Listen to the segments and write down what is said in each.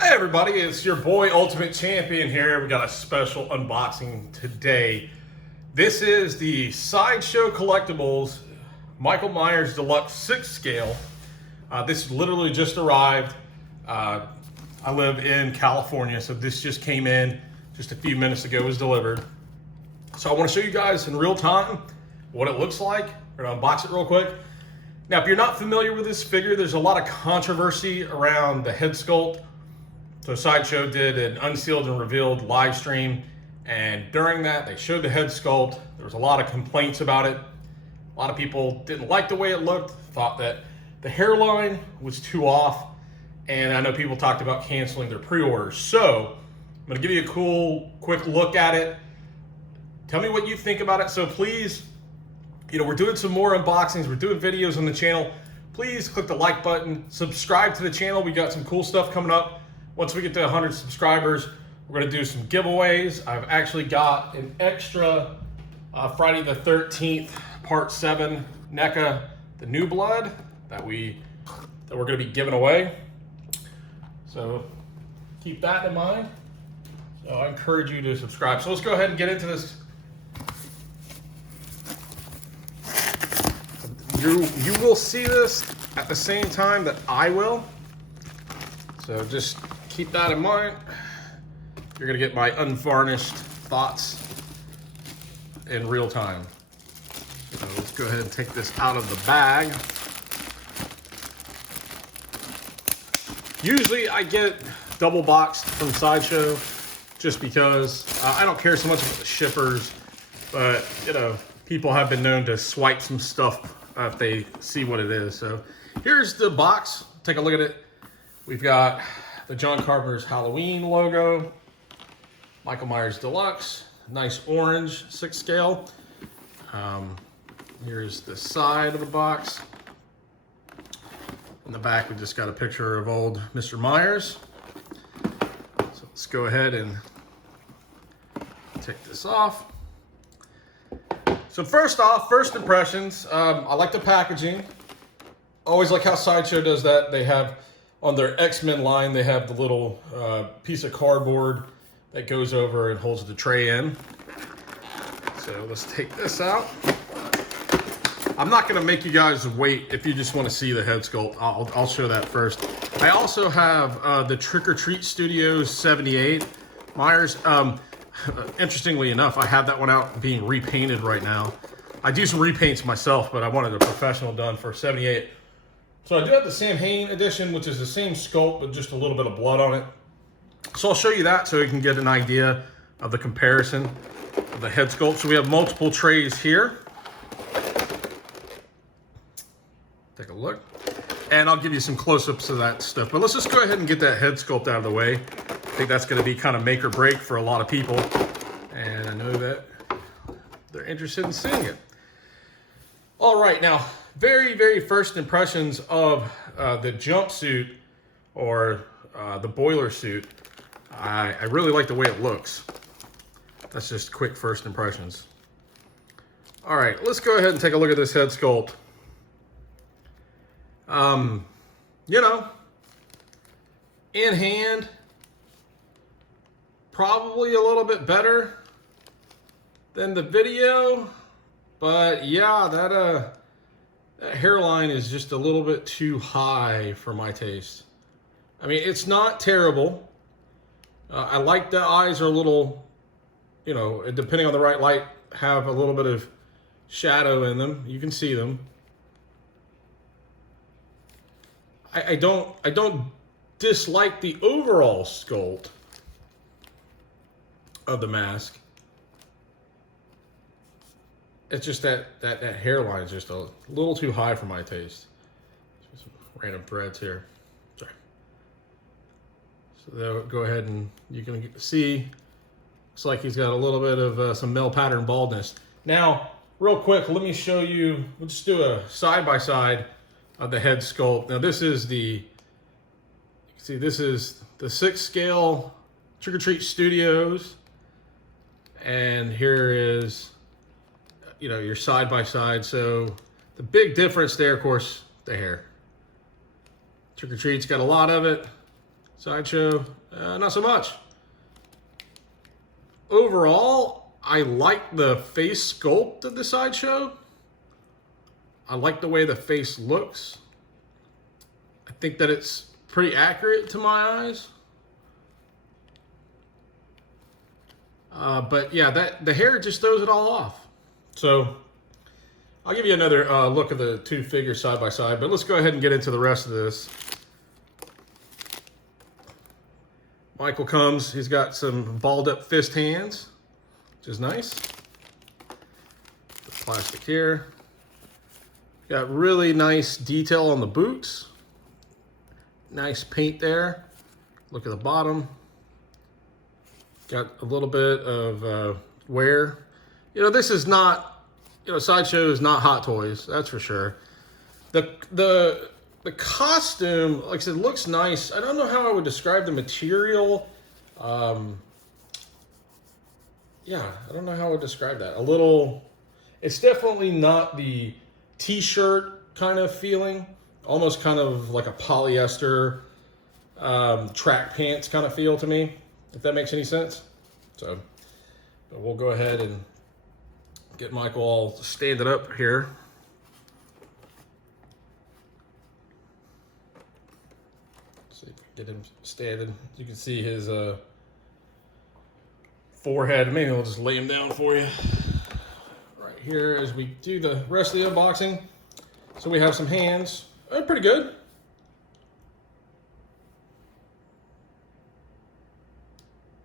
Hey everybody, it's your boy Ultimate Champion here. We got a special unboxing today. This is the Sideshow Collectibles Michael Myers Deluxe 6 scale. This literally just arrived. I live in California, so this just came in just a few minutes ago. It was delivered. So I want to show you guys in real time what it looks like. We're gonna unbox it real quick. Now, if you're not familiar with this figure, there's a lot of controversy around the head sculpt. So Sideshow did an unsealed and revealed live stream, and during that they showed the head sculpt. There was a lot of complaints about it. A lot of people didn't like the way it looked, thought that the hairline was too off, and I know people talked about canceling their pre-orders. So I'm gonna give you a cool, quick look at it. Tell me what you think about it. So please, we're doing some more unboxings, we're doing videos on the channel. Please click the like button, subscribe to the channel. We got some cool stuff coming up. Once we get to 100 subscribers, we're gonna do some giveaways. I've actually got an extra Friday the 13th, part 7 NECA, the New Blood, that we're gonna be giving away. So keep that in mind. So I encourage you to subscribe. So let's go ahead and get into this. You will see this at the same time that I will. So just keep that in mind. You're gonna get my unvarnished thoughts in real time. So let's go ahead and take this out of the bag. Usually I get double boxed from Sideshow just because I don't care so much about the shippers, but people have been known to swipe some stuff if they see what it is. So here's the box. Take a look at it. We've got the John Carpenter's Halloween logo, Michael Myers Deluxe, nice orange 6 scale. Here's the side of the box. In the back, we just got a picture of old Mr. Myers. So let's go ahead and take this off. So first off, first impressions, I like the packaging. Always like how Sideshow does that. They have on their X-Men line, they have the little piece of cardboard that goes over and holds the tray in. So let's take this out. I'm not gonna make you guys wait if you just wanna see the head sculpt. I'll show that first. I also have the Trick or Treat Studios 78 Myers. Interestingly enough, I have that one out being repainted right now. I do some repaints myself, but I wanted a professional done for 78. So I do have the Sam Hain edition, which is the same sculpt, but just a little bit of blood on it. So I'll show you that so you can get an idea of the comparison of the head sculpt. So we have multiple trays here. Take a look. And I'll give you some close-ups of that stuff. But let's just go ahead and get that head sculpt out of the way. I think that's gonna be kind of make or break for a lot of people. And I know that they're interested in seeing it. All right, now, very, very first impressions of the jumpsuit or the boiler suit. I really like the way it looks. That's just quick first impressions. All right, let's go ahead and take a look at this head sculpt. In hand, probably a little bit better than the video, but yeah, that hairline is just a little bit too high for my taste. I mean, it's not terrible. I like the eyes are a little, depending on the right light, have a little bit of shadow in them. You can see them. I don't dislike the overall sculpt of the mask. It's just that hairline is just a little too high for my taste. Just some random threads here. Sorry. So they'll go ahead and you can see, looks like he's got a little bit of some male pattern baldness. Now, real quick, let me show you, we'll just do a side-by-side of the head sculpt. Now this is this is the 6 scale Trick or Treat Studios. And here is, your side by side. So the big difference there, of course, the hair. Trick or Treat's got a lot of it. Sideshow, not so much. Overall, I like the face sculpt of the Sideshow. I like the way the face looks. I think that it's pretty accurate to my eyes. But yeah, the hair just throws it all off. So I'll give you another look at the two figures side by side, but let's go ahead and get into the rest of this. Michael comes, he's got some balled up fist hands, which is nice. The plastic here. Got really nice detail on the boots. Nice paint there. Look at the bottom. Got a little bit of wear. You know, this is not, you know, Sideshow is not Hot Toys, that's for sure. The costume, like I said, looks nice. I don't know how I would describe the material. Yeah, I don't know how I would describe that. A little, it's definitely not the t-shirt kind of feeling. Almost kind of like a polyester track pants kind of feel to me, if that makes any sense. So, but we'll go ahead and get Michael all standing up here. See if we can get him standing. You can see his forehead. Maybe we'll just lay him down for you right here as we do the rest of the unboxing. So we have some hands. They're pretty good.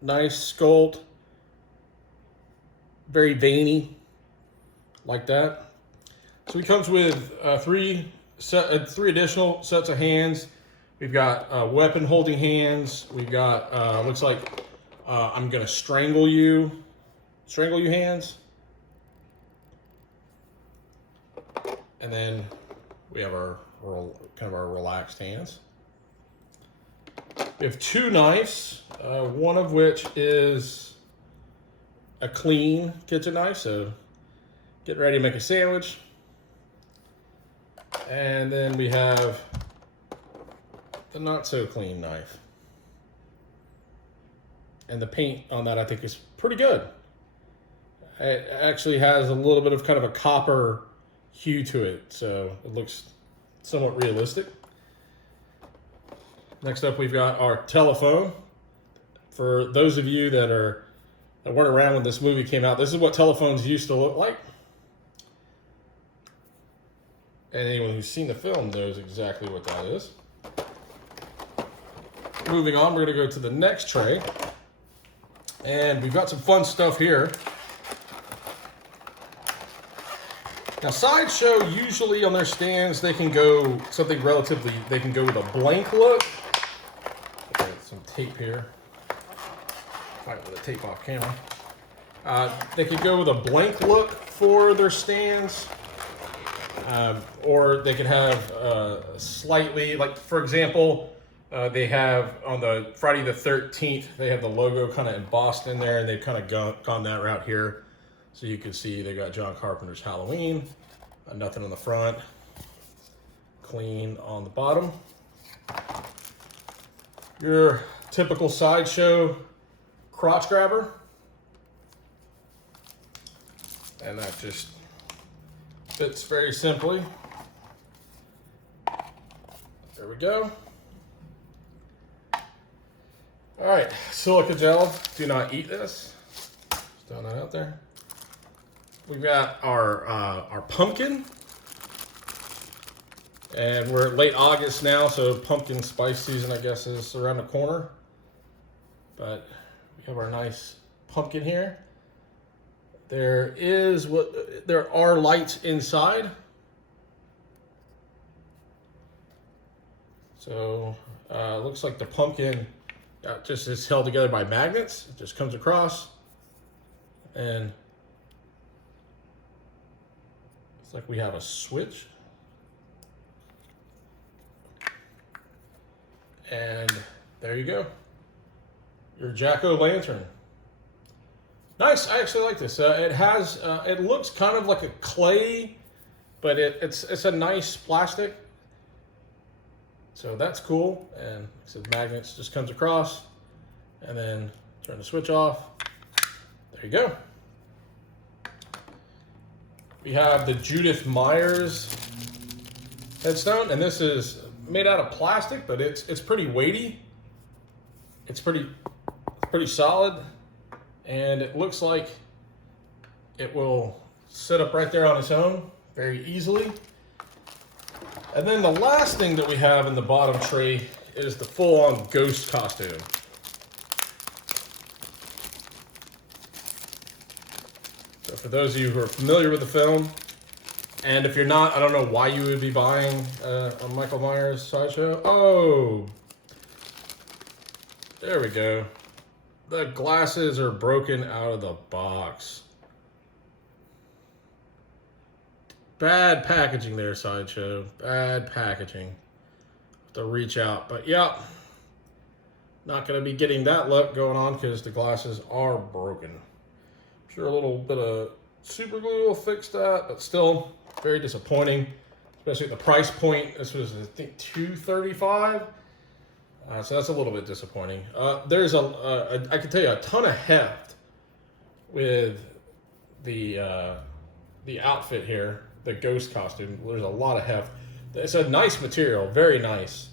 Nice sculpt. Very veiny, like that. So he comes with three additional sets of hands. We've got weapon holding hands. We've got looks like I'm gonna strangle you hands. And then we have our kind of our relaxed hands. We have two knives, one of which is a clean kitchen knife, so get ready to make a sandwich. And then we have the not so clean knife. And the paint on that I think is pretty good. It actually has a little bit of kind of a copper hue to it, so it looks somewhat realistic. Next up, we've got our telephone. For those of you that weren't around when this movie came out, this is what telephones used to look like. And anyone who's seen the film knows exactly what that is. Moving on, we're gonna go to the next tray. And we've got some fun stuff here. Now, Sideshow, usually on their stands, they can go something relatively, they can go with a blank look. Okay, some tape here. Fight with the tape off camera. They could go with a blank look for their stands. Or they could have slightly, like for example, they have on the Friday the 13th, they have the logo kind of embossed in there, and they've kind of gone that route here. So you can see they got John Carpenter's Halloween, nothing on the front, clean on the bottom. Your typical Sideshow crotch grabber. And that just fits very simply. There we go. All right, silica gel, do not eat this. Just throwing that out there. We've got our pumpkin, and we're late August now, so pumpkin spice season, I guess, is around the corner. But we have our nice pumpkin here. There are lights inside. So looks like the pumpkin just is held together by magnets. It just comes across, and it's like we have a switch. And there you go. Your jack-o'-lantern. Nice, I actually like this. It has, it looks kind of like a clay, but it's a nice plastic. So that's cool. And it says magnets just comes across, and then turn the switch off. There you go. We have the Judith Myers headstone, and this is made out of plastic, but it's pretty weighty. It's pretty solid, and it looks like it will sit up right there on its own very easily. And then the last thing that we have in the bottom tray is the full-on ghost costume. So for those of you who are familiar with the film, and if you're not, I don't know why you would be buying a Michael Myers Sideshow. Oh, there we go. The glasses are broken out of the box. Bad packaging there, Sideshow. Bad packaging. Have to reach out, but yeah, not going to be getting that look going on because the glasses are broken. I'm sure a little bit of super glue will fix that, but still very disappointing, especially at the price point. This was, I think, $235. So that's a little bit disappointing. There's I can tell you a ton of heft with the outfit here, the ghost costume. There's a lot of heft. It's a nice material, very nice.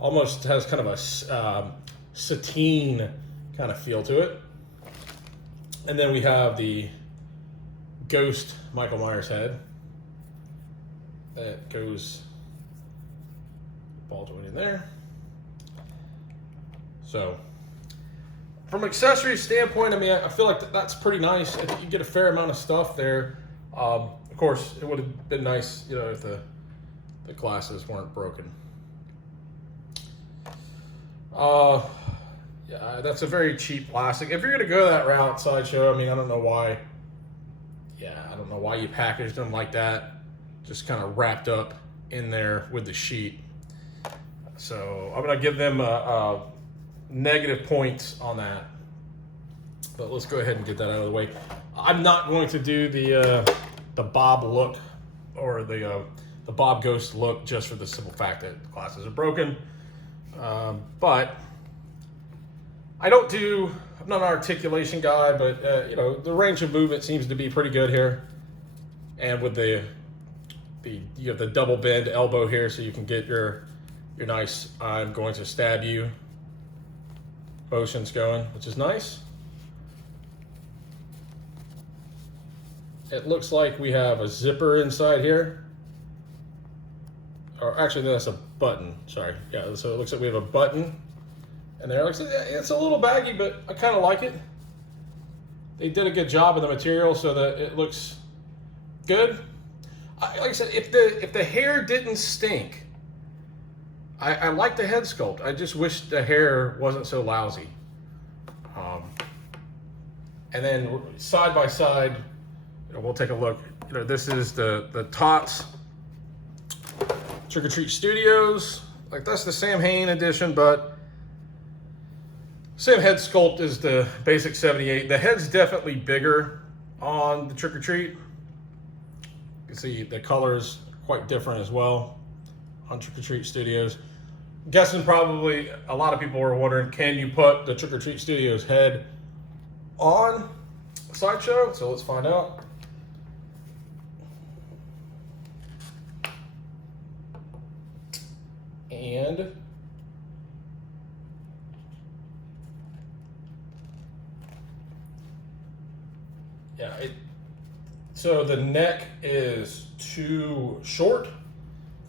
Almost has kind of a sateen kind of feel to it. And then we have the ghost Michael Myers head that goes ball joint in there. So from an accessory standpoint, I mean, I feel like that's pretty nice. I think you get a fair amount of stuff there. Of course, it would have been nice, you know, if the glasses weren't broken. Yeah, that's a very cheap plastic. If you're gonna go that route, Sideshow, I mean, I don't know why. Yeah, I don't know why you packaged them like that, just kind of wrapped up in there with the sheet. So I'm gonna give them negative points on that. But let's go ahead and get that out of the way. I'm not going to do the Bob look or the Bob Ghost look just for the simple fact that the glasses are broken. But I'm not an articulation guy, but you know, the range of movement seems to be pretty good here. And with you have the double bend elbow here, so you can get your nice "I'm going to stab you" motions going, which is nice. It looks like we have a zipper inside here. Or actually, no, that's a button. Sorry. Yeah, so it looks like we have a button. And there, it's a little baggy, but I kind of like it. They did a good job of the material so that it looks good. Like I said, if the hair didn't stink, I like the head sculpt. I just wish the hair wasn't so lousy. And then side by side, you know, we'll take a look. You know, this is the Tots Trick or Treat Studios. Like, that's the Sam Hain edition, but same head sculpt as the basic 78. The head's definitely bigger on the Trick or Treat. You can see the color's quite different as well on Trick or Treat Studios. I'm guessing probably a lot of people were wondering, can you put the Trick or Treat Studios head on Sideshow? So let's find out. And yeah, so the neck is too short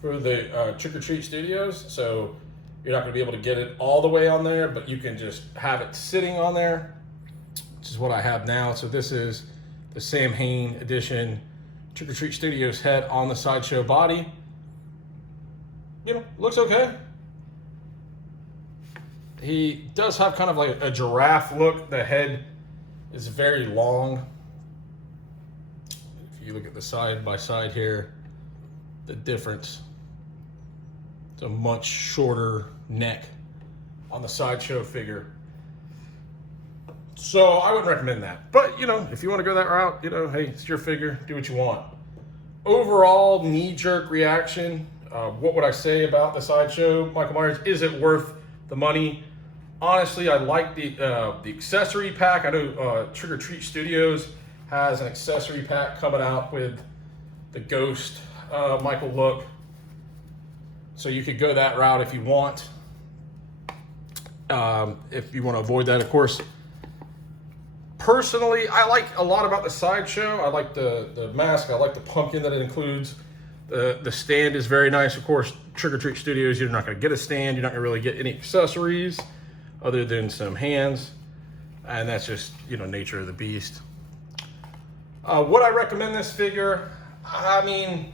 for the Trick or Treat Studios, so you're not going to be able to get it all the way on there, but you can just have it sitting on there, which is what I have now. So this is the Sam Hain edition Trick or Treat Studios head on the Sideshow body. You know, looks okay. He does have kind of like a giraffe look. The head is very long. If you look at the side by side here, the difference. It's a much shorter neck on the Sideshow figure. So I wouldn't recommend that. But, you know, if you want to go that route, you know, hey, it's your figure. Do what you want. Overall, knee-jerk reaction. What would I say about the Sideshow Michael Myers? Is it worth the money? Honestly, I like the accessory pack. I know Trick or Treat Studios has an accessory pack coming out with the Ghost Michael look. So you could go that route if you want. If you want to avoid that, of course. Personally, I like a lot about the Sideshow. I like the mask. I like the pumpkin that it includes. The stand is very nice. Of course, Trick or Treat Studios, you're not going to get a stand. You're not going to really get any accessories other than some hands. And that's just, nature of the beast. Would I recommend this figure? I mean,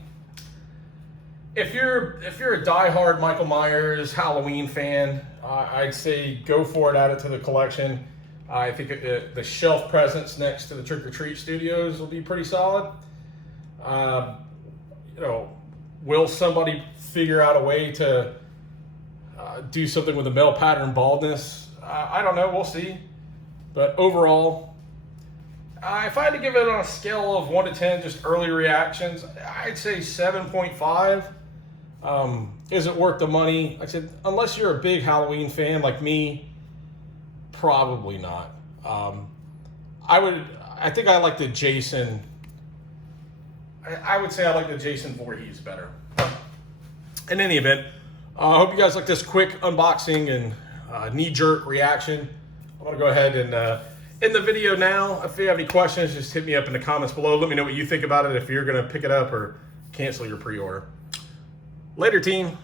if you're a diehard Michael Myers Halloween fan, I'd say go for it, add it to the collection. I think the shelf presence next to the Trick or Treat Studios will be pretty solid. Will somebody figure out a way to do something with the male pattern baldness? I don't know, we'll see. But overall, if I had to give it on a scale of 1 to 10, just early reactions, I'd say 7.5. Is it worth the money? Like I said, unless you're a big Halloween fan like me, probably not. I think I like the Jason. I would say I like the Jason Voorhees better. In any event, I hope you guys like this quick unboxing and knee-jerk reaction. I'm going to go ahead and end the video now. If you have any questions, just hit me up in the comments below. Let me know what you think about it, if you're going to pick it up or cancel your pre-order. Later, team.